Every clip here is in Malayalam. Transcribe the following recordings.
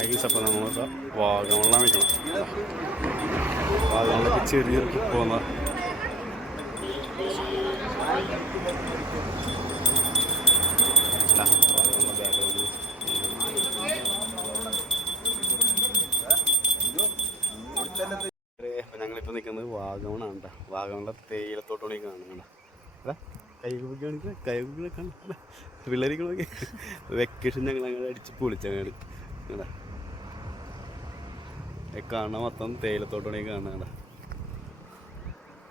അപ്പം നമ്മൾ വാഗമണിലാണ് നിൽക്കണം. വാഗമണിലൊക്കെ ചെറിയൊരു ട്രിപ്പ് പോകുന്ന ഞങ്ങളിപ്പോൾ നിൽക്കുന്നത് വാഗമണാണ് കേട്ടോ. വാഗമണിലെ തേയിലത്തോട്ടോണി കാണുന്നുണ്ട്. അല്ല കൈകുപ്പികളൊക്കെ കാണും പിള്ളേരികളൊക്കെ വെക്കേഷൻ ഞങ്ങൾ അങ്ങനെ അടിച്ച് പൊളിച്ചങ്ങാണ് കേട്ടാ. കാണാൻ മൊത്തം തേയിലത്തോട്ടോണി കാണുന്നുണ്ട്.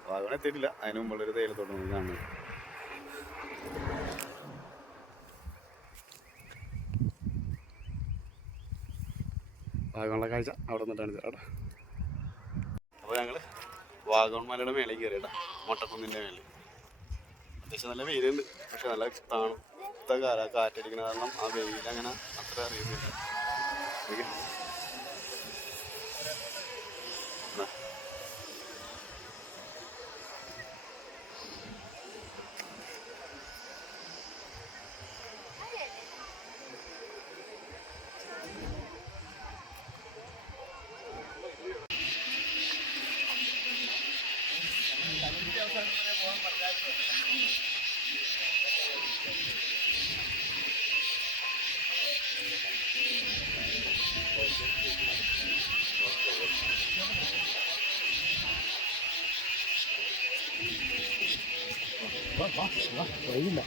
വാഗമൺ എത്തിയിട്ടില്ല, അതിന് മുമ്പുള്ളൊരു തേയിലത്തോട്ടോണി കാണുന്നത്. വാഗമണിലെ കാഴ്ച അവിടെ നിന്നിട്ടാണ് കേട്ടോ. അപ്പോൾ ഞങ്ങൾ വാഗമൺ മലയുടെ മേളിൽ കയറിയിട്ടാ, മൊട്ടക്കുന്നിൻ്റെ മേളിൽ. അത്യാവശ്യം നല്ല വെയിലുണ്ട്, പക്ഷെ നല്ല തണുത്ത കാറ്റടിക്കുന്ന കാരണം ആ വെയിലങ്ങനെ അത്ര അറിയുന്നില്ല. വഴിയില്ല.